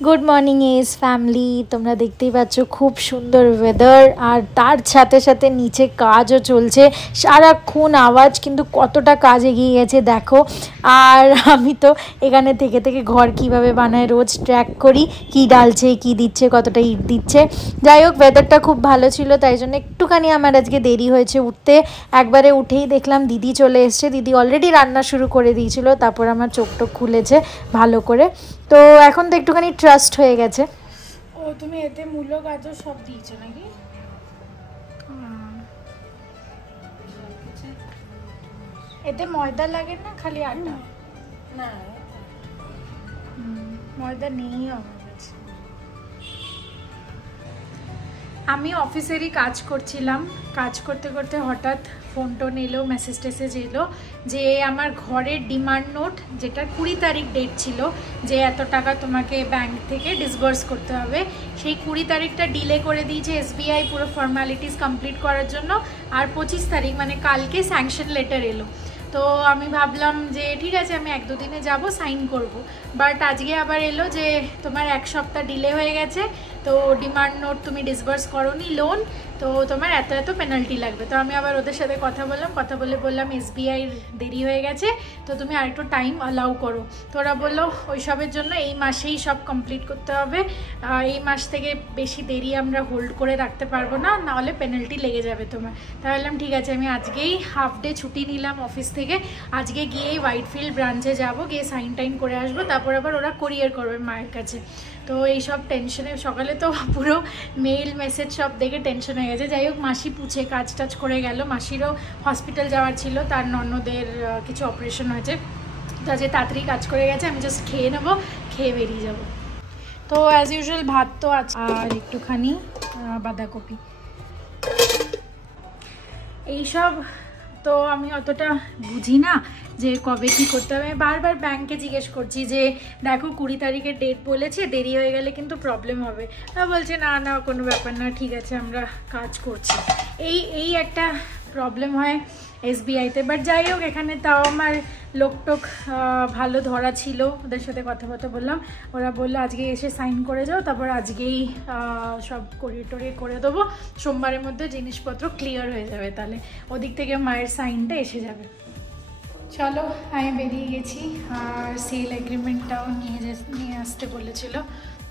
Good morning as family. तुम्हारा देखते ही पाচ্ছ खूब सुंदर वेदार और तार साथे साथे नीचे काजও চলছে সারাক্ষণ आवाज किन्तु কতটা কাজ এগিয়ে গেছে দেখো। আর আমি তো এখানে থেকে থেকে ঘর কিভাবে বানায় রোজ ট্র্যাক করি, কি ডালছে কি দিচ্ছে কতটা ইট দিচ্ছে। যাই হোক ওয়েদারটা খুব ভালো ছিল তাই জন্য একটুখানি আমার আজকে দেরি হয়েছে উঠতে। একবারে উঠেই দেখলাম দিদি চলে এসছে, দিদি অলরেডি রান্না শুরু করে দিয়েছিল, তারপর আমার চোখ টোক খুলেছে ভালো করে। তো এখন তো একটুখানি ট্রাস্ট হয়ে গেছে। ও তুমি এতে মূলো গাজর সব দিয়েছো নাকি? এতে ময়দা লাগে না, খালি আটা? না ময়দা নেই আমার কাছে। আমি অফিসেরই কাজ করছিলাম, কাজ করতে করতে হঠাৎ ফোন টোন এলো, মেসেজ টেসেজ এলো যে আমার ঘরের ডিমান্ড নোট, যেটা 20 তারিখ ডেট ছিল যে এত টাকা তোমাকে ব্যাংক থেকে ডিসবার্স করতে হবে, সেই 20 তারিখটা ডিলে করে দিয়েছে এসবিআই পুরো ফর্মালিটিস কমপ্লিট করার জন্য। আর 25 তারিখ মানে কালকে স্যাংশন লেটার এলো। তো আমি ভাবলাম যে ঠিক আছে আমি 1-2 দিনে যাব সাইন করব, বাট আজকে আবার এলো যে তোমার 1 সপ্তাহ ডিলে হয়ে গেছে, তো ডিমান্ড নোট তুমি ডিসবার্স করোনি লোন, তো তোমার এত এত পেনাল্টি লাগবে। তো আমি আবার ওদের সাথে কথা বলে বললাম এসবিআইর দেরি হয়ে গেছে, তো তুমি আরেকটু টাইম অ্যালাউ করো। তো ওরা বললো ওইসবের জন্য এই মাসেই সব কমপ্লিট করতে হবে, এই মাস থেকে বেশি দেরি আমরা হোল্ড করে রাখতে পারবো না, নাহলে পেনাল্টি লেগে যাবে তোমার। তাহলে বললাম ঠিক আছে আমি আজকেই হাফ ডে ছুটি নিলাম অফিস থেকে, আজকে গিয়েই হোয়াইটফিল্ড ব্রাঞ্চে যাব, গিয়ে সাইন টাইন করে আসবো, তারপর আবার ওরা কোরিয়ার করবে মায়ের কাছে। তো এইসব টেনশনে সকালে তো পুরো মেইল মেসেজ সব দেখে টেনশন হয়ে গেছে। যাই হোক মাসি পুছে কাজ টাজ করে গেল, মাসিরও হসপিটাল যাওয়ার ছিল, তার ননদের কিছু অপারেশন হয়েছে, তো আজকে তাড়াতাড়ি কাজ করে গেছে। আমি জাস্ট খেয়ে নেবো, খেয়ে বেরিয়ে যাব। তো অ্যাজ ইউজুয়াল ভাত তো আছে আর একটুখানি বাঁধাকপি এইসব। তো আমি অতটা বুঝি না যে কবে কী করতে হবে। আমি বারবার ব্যাংকে জিজ্ঞেস করছি যে দেখো 20 তারিখের ডেট বলেছে, দেরি হয়ে গেলে কিন্তু প্রবলেম হবে। বলছে না না কোনো ব্যাপার না, ঠিক আছে আমরা কাজ করছি। এই একটা প্রবলেম হয় এসবিআইতে। বাট যাই হোক এখানে তাও আমার লোকটোক ভালো ধরা ছিল, ওদের সাথে কথাবার্তা বললাম, ওরা বললো আজকে এসে সাইন করে যাও, তারপর আজকেই সব করিয়ে টরিয়ে করে দেবো, সোমবারের মধ্যে জিনিসপত্র ক্লিয়ার হয়ে যাবে, তাহলে ওদিক থেকে মায়ের সাইনটা এসে যাবে। চলো আমি বেরিয়ে গেছি, আর সেল এগ্রিমেন্টটাও নিয়ে আসতে বলেছিল,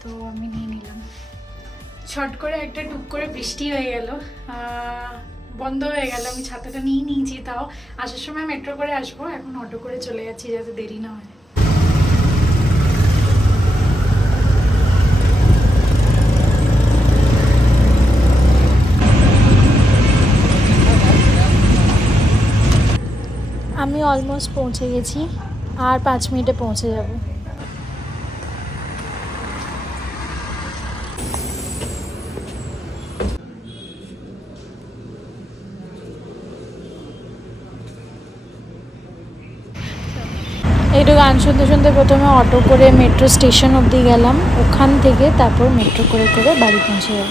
তো আমি নিয়ে নিলাম। ছট করে একটা টুক করে বৃষ্টি হয়ে গেল, বন্ধ হয়ে গেল। আমি ছাতাটা নিয়ে নিয়েছি, তাও আসার সময় মেট্রো করে আসবো, এখন অটো করে চলে যাচ্ছি যাতে দেরি না হয়। আমি অলমোস্ট পৌঁছে গেছি, আর 5 মিনিটে পৌঁছে যাব। একটু গান শুনতে শুনতে প্রথমে অটো করে মেট্রো স্টেশন অবধি গেলাম, ওখান থেকে তারপর মেট্রো করে করে বাড়ি পৌঁছে যাব।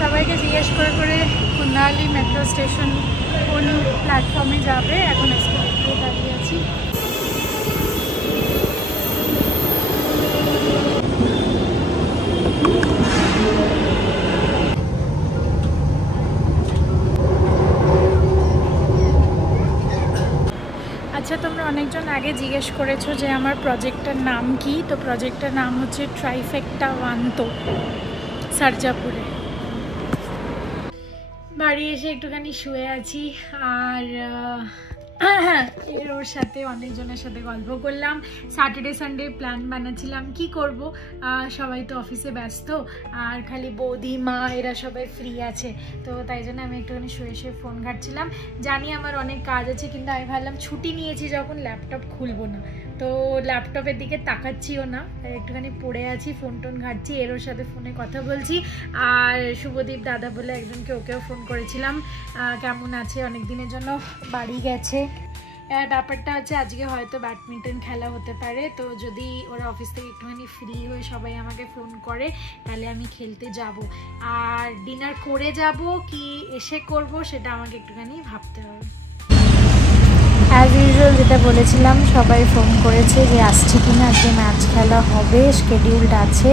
সবাইকে জিজ্ঞেস করে করে কুন্দালি মেট্রো স্টেশন কোন প্ল্যাটফর্মে যাবে, এখন এসকেলেটরে দাঁড়িয়ে আছি। আচ্ছা তোমরা অনেকজন আগে জিজ্ঞেস করেছো যে আমার প্রজেক্টটার নাম কি, তো প্রজেক্টটার নাম হচ্ছে ট্রাইফেক্টা ওয়ান্তো, সারজাপুরে। বাড়ি এসে একটুখানি শুয়ে আছি, আর ওর সাথে অনেকজনের সাথে গল্প করলাম। স্যাটারডে সানডে প্ল্যান বানাচ্ছিলাম কি করব, সবাই তো অফিসে ব্যস্ত, আর খালি বৌদি মা এরা সবাই ফ্রি আছে, তো তাই জন্য আমি একটুখানি শুয়ে শুয়ে ফোন ঘাঁটছিলাম। জানি আমার অনেক কাজ আছে, কিন্তু আমি ভাবলাম ছুটি নিয়েছি যখন ল্যাপটপ খুলবো না, তো ল্যাপটপের দিকে তাকাচ্ছিও না, একটুখানি পড়ে আছি, ফোন টোন ঘাঁটছি, এর সাথে ফোনে কথা বলছি। আর শুভদীপ দাদা বলে একজনকে, ওকেও ফোন করেছিলাম কেমন আছে, অনেক দিনের জন্য বাড়ি গেছে। ব্যাপারটা হচ্ছে আজকে হয়তো ব্যাডমিন্টন খেলা হতে পারে, তো যদি ওরা অফিস থেকে একটুখানি ফ্রি হয়ে সবাই আমাকে ফোন করে তাহলে আমি খেলতে যাব। আর ডিনার করে যাব কি এসে করব সেটা আমাকে একটুখানি ভাবতে হবে। অ্যাজ ইউজুয়াল যেটা বলেছিলাম, সবাই ফোন করেছে যে আসছে কি না, আজকে ম্যাচ খেলা হবে, শিডিউলড আছে।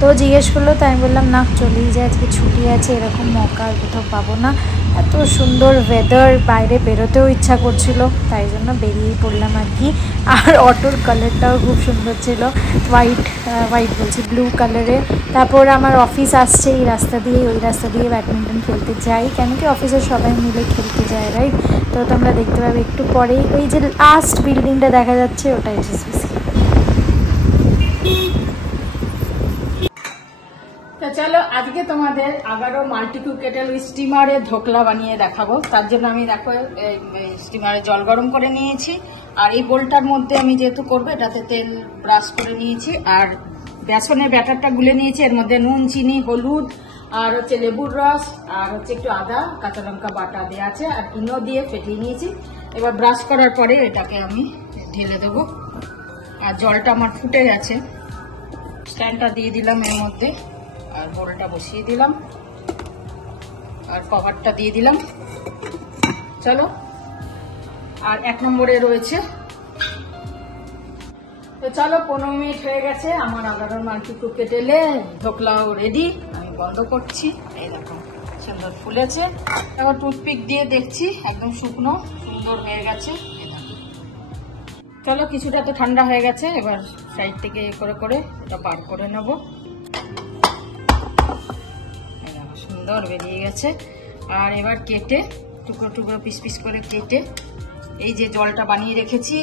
তো জিজ্ঞেস করলো, তো আমি বললাম না, চলেই যায়, আজকে ছুটি আছে, এরকম মৌকা আর কোথাও পাবো না। এত সুন্দর ওয়েদার, বাইরে বেরোতেও ইচ্ছা করছিল, তাই জন্য বেরিয়েই পড়লাম আর কি। আর অটোর কালারটাও খুব সুন্দর ছিল, হোয়াইট বলছি, ব্লু কালারের। তারপর আমার অফিস আসছে এই রাস্তা দিয়ে, ওই রাস্তা দিয়ে ব্যাডমিন্টন খেলতে যাই, কেন কি অফিসের সবাই মিলে খেলতে যায়, রাইট? তো তোমরা দেখতে পাবে একটু পরেই, ওই যে লাস্ট বিল্ডিংটা দেখা যাচ্ছে, ওটাই এসএসবিসি। তো চলো আজকে তোমাদের 11 মাল্টিকুক কেটেল স্টিমারে ধোকলা বানিয়ে দেখাবো। তার জন্য আমি দেখো স্টিমারে জল গরম করে নিয়েছি, আর এই বোলটার মধ্যে আমি যেহেতু করবো এটাতে তেল ব্রাশ করে নিয়েছি, আর বেসনের ব্যাটারটা গুলে নিয়েছি। এর মধ্যে নুন, চিনি, হলুদ, আর হচ্ছে লেবুর রস, আর হচ্ছে একটু আদা, কাঁচা লঙ্কা বাটা দেওয়া আছে, আর ইনো দিয়ে ফেটিয়ে নিয়েছি। এবার ব্রাশ করার পরে এটাকে আমি ঢেলে দেবো। আর জলটা আমার ফুটে গেছে, স্ট্যান্ডটা দিয়ে দিলাম এর মধ্যে, আর বোলটা বসিয়ে দিলাম, আর কভারটা দিয়ে দিলাম। চলো, আর 1 নম্বরে রয়েছে। তো চলো, 15 মিনিট হয়ে গেছে, আমার 11 মাল্টিকুক কেটেলে ধোকলাও রেডি। আমি বন্ধ করছি, এই দেখো সুন্দর ফুলেছে। এবার টুথপিক দিয়ে দেখছি, একদম শুকনো সুন্দর হয়ে গেছে। চলো, কিছুটা তো ঠান্ডা হয়ে গেছে, এবার সাইড থেকে করে করে এটা বার করে নেবো। সুন্দর বেরিয়ে গেছে। আর এবার কেটে টুকরো টুকরো পিস পিস করে কেটে, এই যে জলটা বানিয়ে রেখেছি,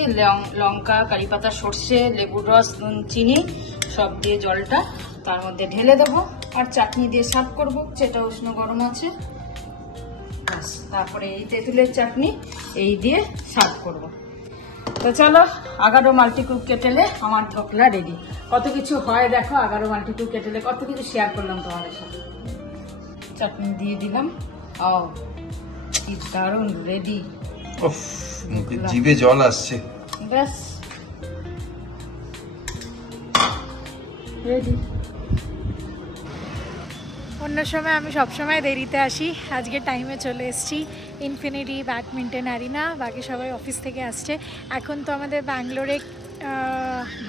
লঙ্কা, কারি পাতা, সর্ষে, লেবুর রস, নুন, চিনি সব দিয়ে জলটা তার মধ্যে ঢেলে দেবো, আর চাটনি দিয়ে সার্ভ করবো। সেটা উষ্ণ গরম আছে, তারপরে এই তেঁতুলের চাটনি এই দিয়ে সার্ভ করবো। তো চলো, 11 মাল্টিকুক কেটেলে আমার ধোকলা রেডি। কত কিছু হয় দেখো 11 মাল্টিকুক কেটেলে, কত কিছু শেয়ার করলাম তোমাদের সাথে। চাটনি দিয়ে দিলাম, কি দারুণ রেডি। মুখে জিভে জল আসছে। ব্যাস রেডি। অন্য সময় আমি সবসময় দেরিতে আসি, আজকে টাইমে চলে এসেছি ইনফিনিটি ব্যাডমিন্টন অ্যারিনা। বাকি সবাই অফিস থেকে আসছে। এখন তো আমাদের ব্যাঙ্গালোরে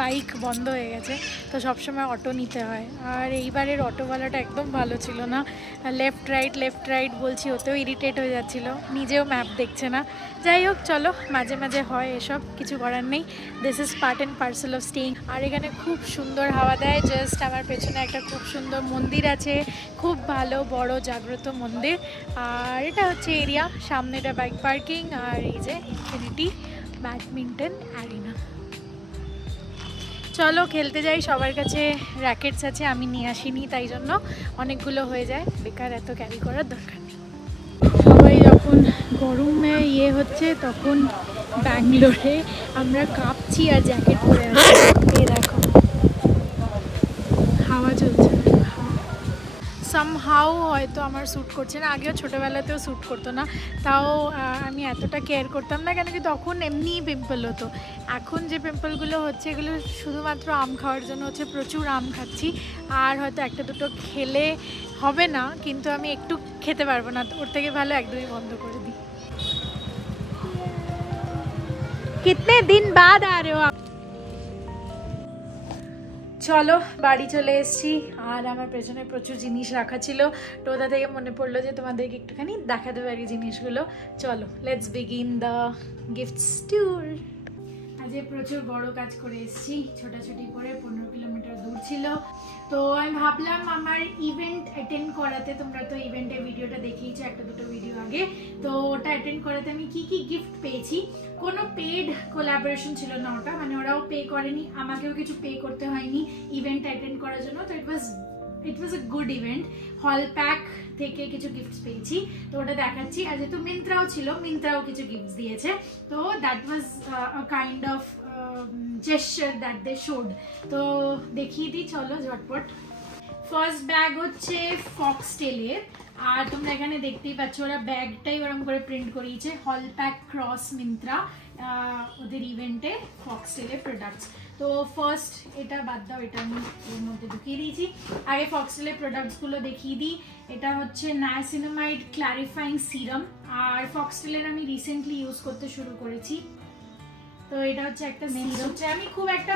বাইক বন্ধ হয়ে গেছে, তো সবসময় অটো নিতে হয়। আর এইবারের অটোওয়ালাটা একদম ভালো ছিল না, লেফট রাইট বলছি, ওতেও ইরিটেট হয়ে যাচ্ছিলো, নিজেও ম্যাপ দেখছে না। যাই হোক, চলো, মাঝে মাঝে হয় এসব, কিছু করার নেই। This is part and parcel of staying. আর এখানে খুব সুন্দর হাওয়া দেয়। জাস্ট আমার পেছনে একটা খুব সুন্দর মন্দির আছে, খুব ভালো বড় জাগ্রত মন্দির। আর এটা হচ্ছে এরিয়া, সামনেটা বাইক পার্কিং, আর এই যে ইনফিনিটি ব্যাডমিন্টন অ্যারিনা। চলো খেলতে যাই। সবার কাছে র্যাকেটস আছে, আমি নিয়ে আসিনি, তাই জন্য অনেকগুলো হয়ে যায়, বেকার এত ক্যারি করার দরকার নেই। সবাই যখন গরমে হচ্ছে, তখন ব্যাঙ্গালোরে আমরা কাঁপছি আর জ্যাকেট পরে আছি। এই দেখো হাওয়া চলছে। সামহাউ হয়তো আমার শ্যুট করছে না, আগেও ছোটোবেলাতেও শ্যুট করতো না, তাও আমি এতটা কেয়ার করতাম না, কেন কি তখন এমনিই পিম্পল হতো। এখন যে পিম্পলগুলো হচ্ছে, এগুলো শুধুমাত্র আম খাওয়ার জন্য হচ্ছে। প্রচুর আম খাচ্ছি, আর হয়তো একটা দুটো খেলে হবে না, কিন্তু আমি একটু খেতে পারবো না, ওর থেকে ভালো একদমই বন্ধ করে দিই। কিতনে দিন বাদ আ রে হো? চলো, বাড়ি চলে এসেছি, আর আমার পেছনে প্রচুর জিনিস রাখা ছিল, তো ওটা থেকে মনে পড়লো যে তোমাদেরকে একটুখানি দেখাতে পারি জিনিসগুলো। চলো, let's begin the gifts tour. আজকে প্রচুর বড় কাজ করে এসেছি, ছোটাছুটি করে 15 কিলোমিটার দূর ছিল। তো আমি ভাবলাম আমার ইভেন্ট অ্যাটেন্ড করাতে, তোমরা তো ইভেন্টের ভিডিওটা দেখিয়েছো একটা দুটো ভিডিও আগে, তো ওটা অ্যাটেন্ড করাতে আমি কি কি গিফট পেয়েছি। কোনো পেড কোলাবোরেশন ছিল না ওটা, মানে ওরাও পে করেনি, আমাকেও কিছু পে করতে হয়নি ইভেন্ট অ্যাটেন্ড করার জন্য। তো ইট ওয়াজ এ গুড ইভেন্ট। হল প্যাক থেকে কিছু গিফটস পেয়েছি, তো ওটা দেখাচ্ছি। আর যেহেতু মিন্ত্রাও ছিল, মিন্ত্রাও কিছু গিফটস দিয়েছে, তো that was a kind of gesture that they showed. তো দেখিয়ে দিই, চলো ঝটপট। ফার্স্ট ব্যাগ হচ্ছে ফক্সটেলের, আর তোমরা এখানে দেখতেই পাচ্ছ ওরা ব্যাগটাই ওরকম করে প্রিন্ট করিয়েছে, হল প্যাক ক্রস মিন্ত্রা, ওদের ইভেন্টে ফক্সটেলের প্রোডাক্টস। তো ফার্স্ট এটা বাদ দাও, এটা আমি এর মধ্যে ঢুকিয়ে দিয়েছি। আগে ফক্সটেলের প্রোডাক্টসগুলো দেখিয়ে দিই। এটা হচ্ছে নায়াসিনামাইড ক্লারিফাইং সিরাম, আর ফক্সটেলের আমি রিসেন্টলি ইউজ করতে শুরু করেছি। তো এটা হচ্ছে একটা সিরাম হচ্ছে, আমি খুব একটা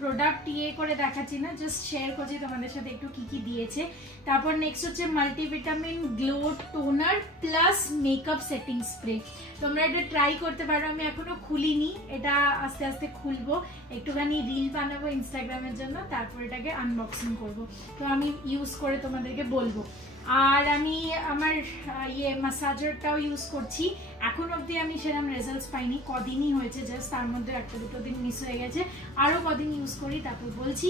প্রোডাক্ট করে দেখাচ্ছি না, জাস্ট শেয়ার করছি তোমাদের সাথে একটু কি কি দিয়েছে। তারপর নেক্সট হচ্ছে multivitamin glow toner plus makeup setting spray. তোমরা এটা ট্রাই করতে পারো, আমি এখনো খুলিনি, এটা আস্তে আস্তে খুলবো, একটুখানি রিল বানাবো ইনস্টাগ্রামের জন্য, তারপর এটাকে আনবক্সিং করব। তো আমি ইউজ করে তোমাদেরকে বলবো। আর আমি আমার ম্যাসাজারটাও ইউজ করছি, এখন অবধি আমি সেরকম রেজাল্টস পাইনি, কদিনই হয়েছে জাস্ট, তার মধ্যে একটা দুটো দিন মিস হয়ে গেছে, আরো কদিন ইউজ করি তারপর বলছি।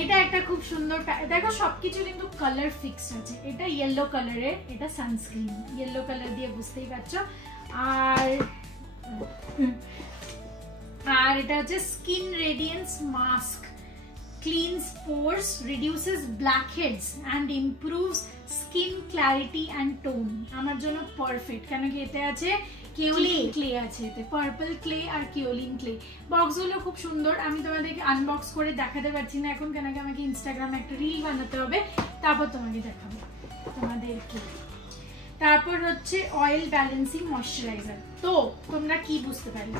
এটা একটা খুব সুন্দর, দেখো সবকিছু কিন্তু কালার ফিক্সড আছে। এটা ইয়েলো কালারের, এটা সানস্ক্রিন, ইয়েলো কালার দিয়ে বুঝতেই পারছো। আর এটা হচ্ছে skin radiance mask, cleans pores, reduces blackheads and improves skin clarity and tone। আমার জন্য পারফেক্ট, কেন কি এতে আছে কেওলিন ক্লে আছে, এতে পার্পল ক্লে আর কেওলিন ক্লে। বক্সগুলো খুব সুন্দর, আমি তোমাদেরকে আনবক্স করে দেখাতে পারছি না এখন, কেন কি আমাকে ইনস্টাগ্রামে একটা রিল বানাতে হবে, তারপর তোমাকে দেখাবো তোমাদেরকে। তারপর হচ্ছে অয়েল ব্যালেন্সিং ময়শ্চারাইজার। তো তোমরা কি বুঝতে পারলে,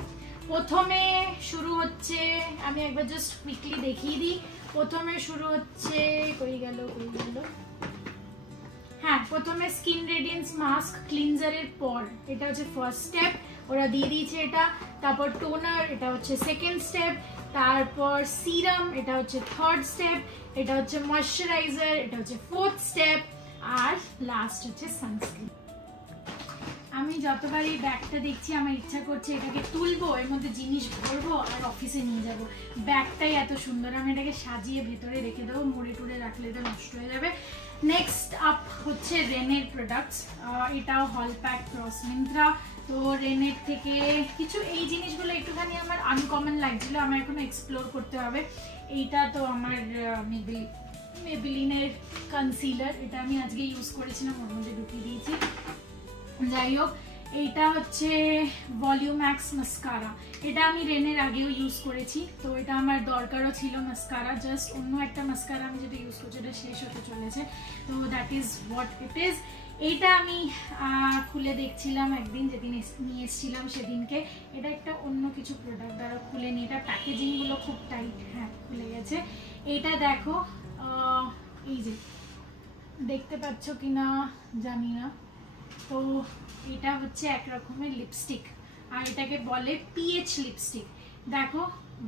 প্রথমে শুরু হচ্ছে, আমি একবার জাস্ট কুইকলি দেখিয়ে দিই। প্রথমে শুরু হচ্ছে কই গেল, হ্যাঁ, প্রথমে স্কিন রেডিয়েন্স মাস্ক ক্লিনজারের পর, এটা হচ্ছে ফার্স্ট স্টেপ, ওরা দিয়ে দিয়েছে এটা। তারপর টোনার, এটা হচ্ছে সেকেন্ড স্টেপ। তারপর সিরাম, এটা হচ্ছে থার্ড স্টেপ। এটা হচ্ছে ময়শ্চারাইজার, এটা হচ্ছে ফোর্থ স্টেপ। আর লাস্ট হচ্ছে সানস্ক্রিন। আমি যতবার এই ব্যাগটা দেখছি আমার ইচ্ছা করছে এটাকে তুলবো, এর মধ্যে জিনিস ভরবো আর অফিসে নিয়ে যাব। ব্যাগটাই এত সুন্দর, আমি এটাকে সাজিয়ে ভেতরে রেখে দেবো, মুড়ে টুড়ে রাখলে তো নষ্ট হয়ে যাবে। নেক্সট আপ হচ্ছে রেনের প্রোডাক্টস, এটাও হল প্যাক ক্রস মিন্ত্রা। তো রেনের থেকে কিছু এই জিনিসগুলো একটুখানি আমার আনকমন লাগছিল, আমার এখনো এক্সপ্লোর করতে হবে। এইটা তো আমার মেবিলিনের কনসিলার, এটা আমি আজকে ইউজ করেছিলাম, ওর মধ্যে ঢুকিয়ে দিয়েছি। যাই হোক, এইটা হচ্ছে ভলিউম্যাক্স মাস্কারা, এটা আমি রেনের আগেও ইউজ করেছি, তো এটা আমার দরকারও ছিল মাস্কারা, জাস্ট অন্য একটা মাস্কারা আমি যেটা ইউজ করছি এটা শেষ হতে চলেছে, তো that is what it is. এইটা আমি খুলে দেখছিলাম একদিন, যেদিন নিয়ে এসেছিলাম সেদিনকে। এটা একটা অন্য কিছু প্রোডাক্ট, দ্বারা খুলে নি, এটা প্যাকেজিংগুলো খুব টাইট, হ্যাঁ খুলে গেছে। এইটা দেখো, এই যে দেখতে পাচ্ছ কিনা জানি না, তো এটা হচ্ছে এক রকমের লিপস্টিক, আর এটাকে বলে পিএইচ লিপস্টিক। দেখো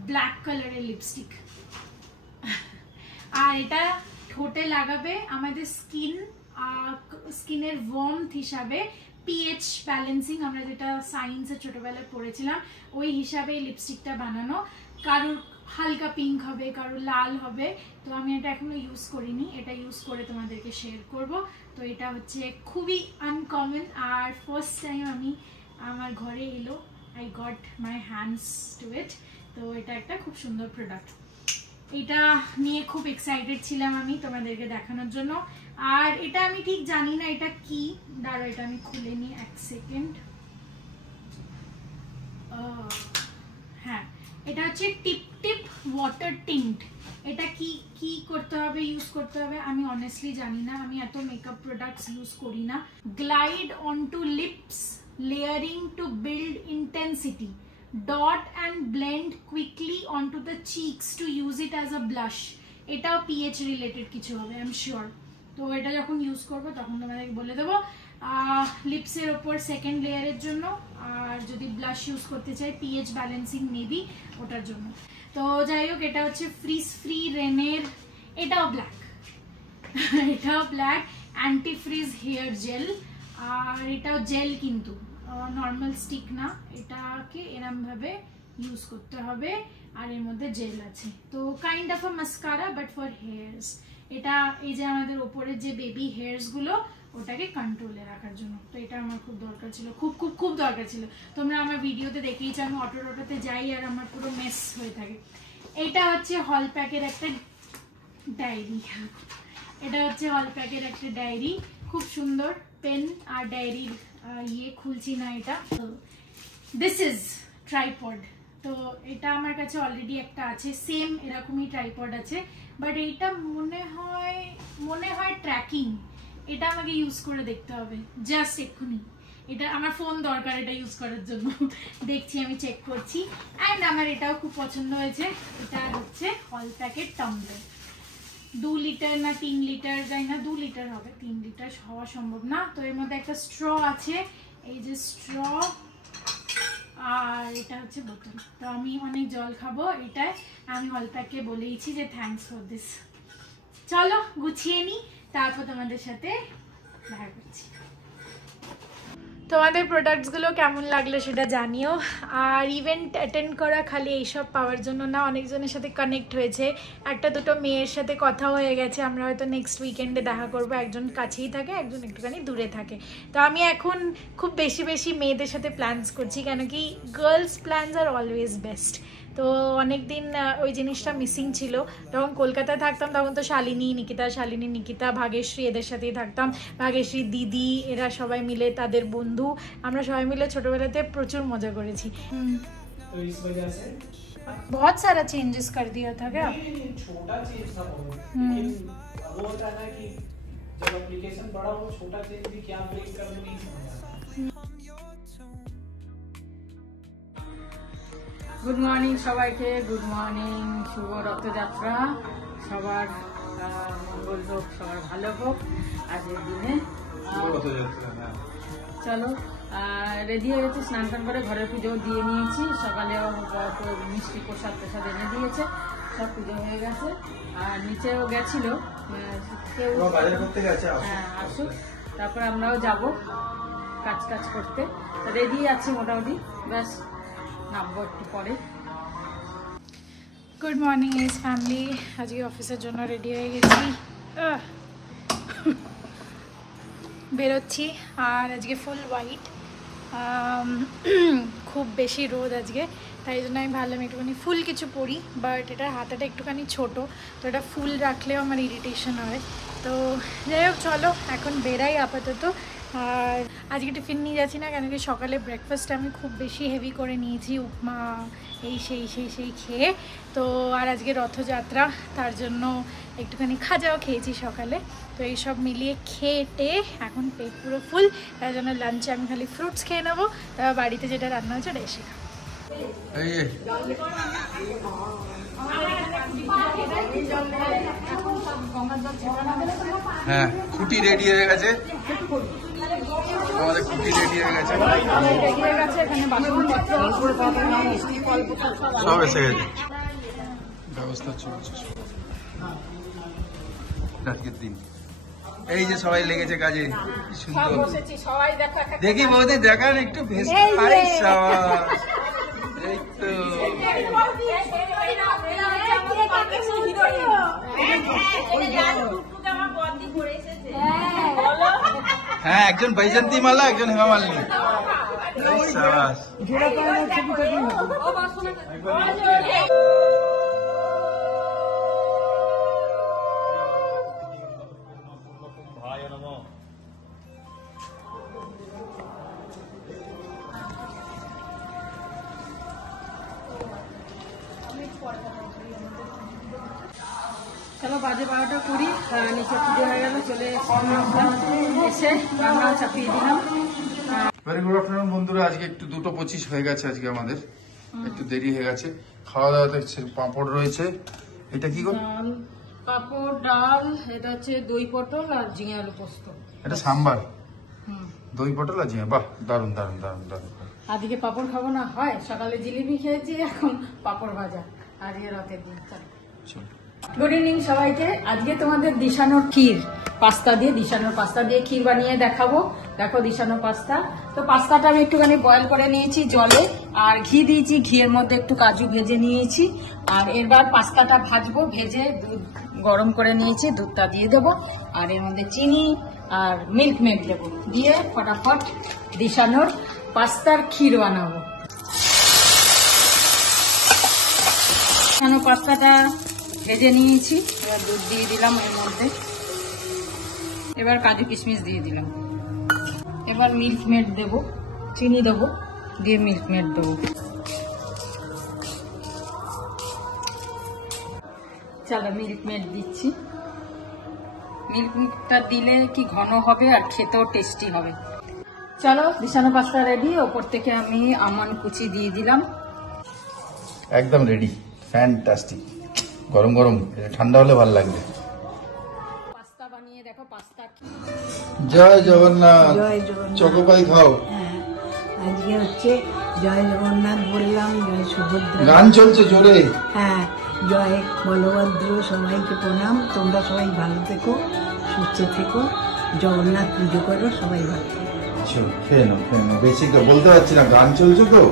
ব্ল্যাক কালারের লিপস্টিক, আর এটা ঠোঁটে লাগাবে, আমাদের স্কিনের ওয়ার্মথ হিসাবে পিএইচ ব্যালেন্সিং, আমরা যেটা সায়েন্সে ছোটবেলায় পড়েছিলাম ওই হিসাবে এই লিপস্টিকটা বানানো। কারোর হালকা পিঙ্ক হবে, কারোর লাল হবে, তো আমি এটা এখনো ইউজ করিনি, এটা ইউজ করে তোমাদেরকে শেয়ার করব। তো এটা হচ্ছে খুবই আনকমন, আর ফার্স্ট টাইম আমার ঘরে এলো, I got my hands to it. তো এটা একটা খুব সুন্দর প্রোডাক্ট, এটা নিয়ে খুব এক্সাইটেড ছিলাম আমি তোমাদেরকে দেখানোর জন্য। আর এটা আমি ঠিক জানি না এটা কি, দাঁড়াও এটা আমি খুলে নিই এক সেকেন্ড। হ্যাঁ, এটা হচ্ছে টিপ টিপ ওয়াটার টিন্ট। এটা কি করতে হবে, ইউজ করতে হবে আমি অনেস্টলি জানি না, আমি এত মেকআপ প্রোডাক্টস ইউজ করি না। Glide onto lips layering to build intensity, dot and blend quickly onto the cheeks to use it as a blush। এটাও পিএইচ রিলেটেড কিছু হবে আই এম শিওর। তো এটা যখন ইউজ করবো তখন তোমাদেরকে বলে দেবো। লিপসের ওপর সেকেন্ড লেয়ারের জন্য, আর যদি ব্লাশ ইউজ করতে চাই পিএইচ ব্যালেন্সিং মেবি ওটার জন্য। তো যাই হোক, এটা হচ্ছে ফ্রিজ ফ্রি রেনের, এটাও ব্ল্যাক এটাও black anti frizz hair gel, আর এটাও জেল কিন্তু নর্মাল স্টিক না, এটাকে এরম ভাবে ইউজ করতে হবে, আর এর মধ্যে জেল আছে। তো kind of a mascara but for here's. এটা এই যে আমাদের ওপরের যে বেবি হেয়ার্স গুলো ওটাকে কন্ট্রোলে রাখার জন্য, তো এটা আমার খুব দরকার ছিল, খুব খুব খুব দরকার ছিল। তোমরা আমার ভিডিওতে দেখেইছো আমি অটোতে যাই আর আমার পুরো মেস হয়ে থাকে। এটা হচ্ছে হল প্যাকের একটা ডায়েরি, এটা হচ্ছে হল প্যাকের একটা ডায়েরি, খুব সুন্দর পেন আর ডায়েরির খুলছি না এটা। দিস ইজ ট্রাইপড, তো এটা আমার কাছে অলরেডি একটা আছে, সেম এরকমই ট্রাইপড আছে, বাট এইটা মনে হয় ট্র্যাকিং, এটা আমাকে ইউজ করে দেখতে হবে জাস্ট এক্ষুনি। এটা আমার ফোন দরকার এটা ইউজ করার জন্য। দেখছি, আমি চেক করছি। অ্যান্ড আমার এটাও খুব পছন্দ হয়েছে, এটা হচ্ছে হল প্যাকেট টাম্বলার। 2 লিটার না 3 লিটার, যাই না 2 লিটার হবে, 3 লিটার হওয়া সম্ভব না। তো এর মধ্যে একটা স্ট্র আছে, এই যে স্ট্র, আর এটা হচ্ছে বোতল। তো আমি অনেক জল খাবো এটাই, আমি হলপ্যাককে বলেইছি যে থ্যাঙ্কস ফর দিস। চলো গুছিয়ে নিই, তারপর তোমাদের সাথে দেখা করছি। তোমাদের প্রোডাক্টসগুলো কেমন লাগলো সেটা জানিও। আর ইভেন্ট অ্যাটেন্ড করা খালি এইসব পাওয়ার জন্য না, অনেকজনের সাথে কানেক্ট হয়েছে, একটা দুটো মেয়ের সাথে কথা হয়ে গেছে। আমরা হয়তো নেক্সট উইকেন্ডে দেখা করবো, একজন কাছেই থাকে, একজন একটুখানি দূরে থাকে। তো আমি এখন খুব বেশি বেশি মেয়েদের সাথে প্ল্যানস করছি, কেন কি girls plans are always best. তো অনেক দিন ওই জিনিসটা মিসিং ছিল। যখন কলকাতায় থাকতাম তখন তো শালিনী নিকিতা, ভাগ্যশ্রী এদের সাথেই থাকতাম। ভাগ্যশ্রী দিদি এরা সবাই মিলে, তাদের বন্ধু, আমরা সবাই মিলে ছোটবেলাতে প্রচুর मजा করেছি। तो इस वजह से बहुत सारा चेंजेस कर दिया था क्या? छोटा चेंज था बहुत, लेकिन वो होता है ना कि जब एप्लीकेशन बड़ा हो, छोटा चेंज भी क्या ब्रेक कर नहीं समझ आता। গুড মর্নিং সবাইকে, গুড মর্নিং, শুভ রথযাত্রা, সবার মঙ্গল হোক, সবার ভালো হোক আজকের দিনে। চলো রেডি হয়ে গেছি, স্নান টান করে ঘরের পুজো দিয়ে নিয়েছি। সকালেও মিষ্টি প্রসাদ এনে দিয়েছে, সব পুজো হয়ে গেছে। আর নিচেও গেছিল কেউ, হ্যাঁ আসুক, তারপর আমরাও যাব কাজ করতে। রেডি আছি মোটামুটি, ব্যাস নামবো একটু পরে। গুড মর্নিং এস ফ্যামিলি, আজকে অফিসের জন্য রেডি হয়ে গেছি, বেরোচ্ছি। আর আজকে ফুল হোয়াইট, খুব বেশি রোদ আজকে, তাই জন্য আমি ভাবলাম একটুখানি ফুল কিছু পরি। বাট এটার হাতাটা একটুখানি ছোট, তো এটা ফুল রাখলেও আমার ইরিটেশন হয়। তো যাই হোক, চলো এখন বেরাই আপাতত। আর আজকে টিফিন নিয়ে যাচ্ছি না, কেন কি সকালে ব্রেকফাস্ট আমি খুব বেশি হেভি করে নিয়েছি, উপমা এই সেই খেয়ে। তো আর আজকে রথযাত্রা, তার জন্য একটুখানি খাজাও খেয়েছি সকালে। তো এইসব মিলিয়ে খেয়ে এখন পেট পুরো ফুল, তার জন্য লাঞ্চে আমি খালি ফ্রুটস খেয়ে নেবো। তারপর বাড়িতে যেটা রান্না হচ্ছে ওটা এসে খাবো। হ্যাঁ, খুঁটি রেডি হয়ে গেছে, আমাদের খুঁটি রেডি হয়ে গেছে, সব এসে গেছে, ব্যবস্থা চলছে আজকের দিন। এই যে সবাই লেগেছে কাজে, কি সুন্দর। দেখি বৌদি দেখান একটু ভেস, আরে সাবাস, এই তো হ্যাঁ, একজন বৈজন্তী মালা, একজন হেমা মালিনী, সাবাস। চলো বাজে 12:20, নিচে পুজো হয়ে গেল, চলে এসে রান্না চাপিয়ে দিলাম। ভেরি গুড আফটারনুন বন্ধুরা, আজকে একটু 2:25 হয়ে গেছে, আজকে আমাদের একটু দেরি হয়ে গেছে। খাওয়া দাওয়াতে পাঁপড় রয়েছে, এটা কি গো? পাঁপড়, ডাল, এটা হচ্ছে দই পটল আর ঝিঙে আলু পোস্ত। এটা সাম্বার, দই পটল আর ঝিঙে, বাহ দারুন দারুন দারুন দারুন। আজকে পাঁপড় খাবো না হয়, সকালে জিলিপি খেয়েছি, এখন পাঁপড় ভাজা, আজকে রথের দিন। চল। গুড ইভিনিং সবাইকে, আজকে তোমাদের দিশানোর দিশানোর পাস্তা দিয়ে ক্ষীর বানিয়ে দেখাবো। দেখো দিশানোর পাস্তা। তো পাস্তাটা আমি একটুখানি বয়েল করে নিয়েছি জলে, আর ঘি দিয়েছি, ঘিয়ের মধ্যে একটু কাজু ভেজে নিয়েছি। আর এবার পাস্তাটা ভাজবো, ভেজে দুধ গরম করে নিয়েছি, দুধটা দিয়ে দেবো। আর এর মধ্যে চিনি আর মিল্ক মেড দেবো, দিয়ে ফটাফট দিশানোর পাস্তার ক্ষীর বানাবো। দিশানোর পাস্তাটা ভেজে নিয়েছি, এবার দুধ দিয়ে দিলাম এর মধ্যে, এবার কাজু কিশমিশ দিয়ে দিলাম, এবার মিল্ক মেড দেবো, চিনি দেবো, দিয়ে মিল্ক মেড দেবো। চলো মিল্ক মেড দিচ্ছি। মিল্ক মেডটা দিলে কি ঘন হবে আর খেতেও টেস্টি হবে। চলো বিছানা পাশটা রেডি, ওপর থেকে আমি আমান কুচি দিয়ে দিলাম। একদম রেডি, ফ্যান্টাস্টিক। গরম গরম, ঠান্ডা হলে ভালো লাগবে। পাস্তা বানিয়ে দেখো, পাস্তা জয় জগন্নাথ। জয় জগন্নাথ। চকোপাই খাও। হ্যাঁ, আজকে হচ্ছে জয় জগন্নাথ বললাম, জয় সুভদ্রা। গান চলছে জোরে। হ্যাঁ, জয় বলভদ্র, সবাইকে প্রণাম। তোমরা সবাই ভালো থেকো, সুস্থ থেকো, জগন্নাথ পুজো করো, সবাই ভালো থেকো। খেয়ে নাও, খেয়ে নাও। বেশি তো বলতে পারছি না, গান চলছে তো।